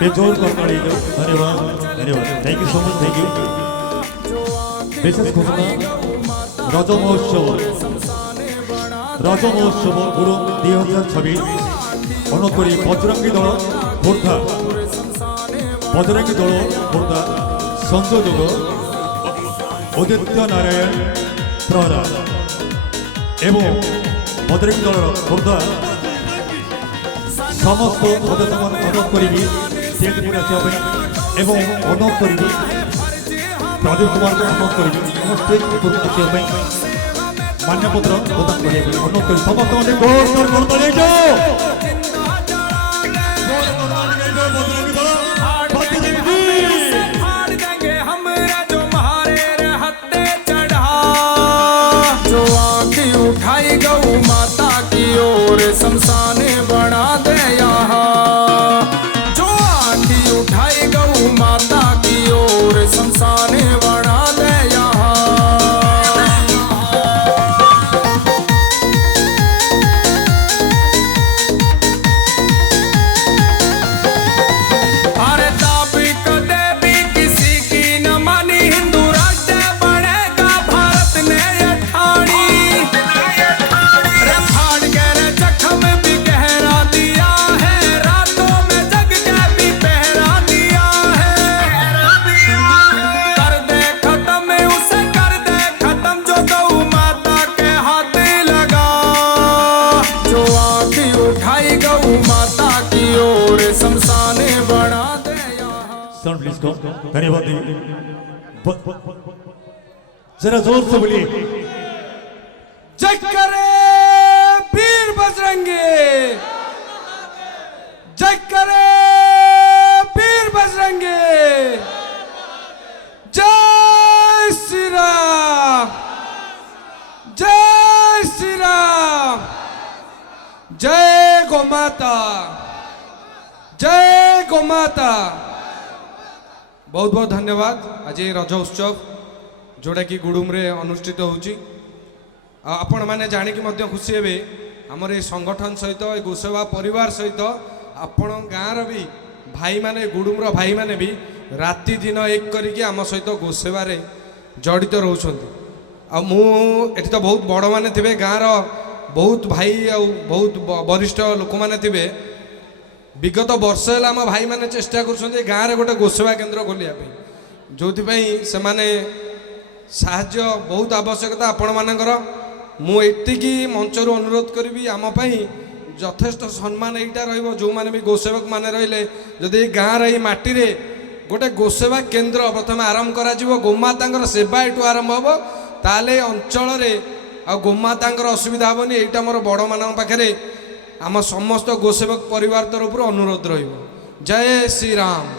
बेजोर करताली धन्यवाद धन्यवाद thank you so much thank you विशेष घोषणा रज महोत्सव गुरु 2026 अनुकरी बजरंगी दल खोर्धा खोर्धा संयोजक उदित्य नारायण प्रहरा एवं बजरंगी दल खोर्धा समस्त सदस्य अनुरोध करी स्टेज पर आसवाई एवं अनुरोध करी प्रदीप कुमार को अनुरोध करी स्टेज पर आसवाई मान्यपत्र प्रदान कर अनुरोध करी समस्त उठाई गौ माता की ओर शमशान बना दे यहाँ जो आंधी उठाई गौ माता की ओर शमशान बना दे यहाँ अरे दाबी कदे भी किसी की न मानी हिंदू राष्ट्र बनेगा भारत ने अठानी माता की ओर शमशान बना दे साउंड प्लीज को धन्यवाद जरा जोर से बोलिए जय करे वीर बजरंगी जय करे वीर बजरंगी जय श्री राम जय श्री राम जय गोमाता जय गोमाता बहुत बहुत धन्यवाद आज रज उत्सव जोड़ा कि गुडुम रे अनुष्ठित होची आपण माने जानि कि मध्य खुशी हेबे हमर ए संगठन सहित ए गोसेवा परिवार सहित आपण गाँर भी भाई माने गुडुम रो भाई माने भी राति दिन एक करिके आम सहित गोसेवा रे जड़ित रहउछंती आ मु एठी तो बहुत बड़ माने थिबे गाँर बहुत भाई बहुत वरिष्ठ लोक मैंने थे विगत वर्ष है आम भाई मैंने चेष्टा कर गाँव में गोटे गोसेवा केन्द्र खोलिया जो से माने साहाय्य बहुत आवश्यकता आपण मानकर मुझे मंचर अनुरोध करी आम यथेष्ट सम्मान यहीटा रो मैंने भी गोसेवक मैंने रही जदि गाँव माटी रे गोटे गोसेवा केन्द्र प्रथम आरंभ कर गोमाता सेवा यू आरंभ हम ताले अंचल आ गोमाता असुविधा हेनी यहाँ मोर बड़ मान पाखे आम समस्त गोसेवक परिवार तरफ अनुरोध रही जय श्री राम।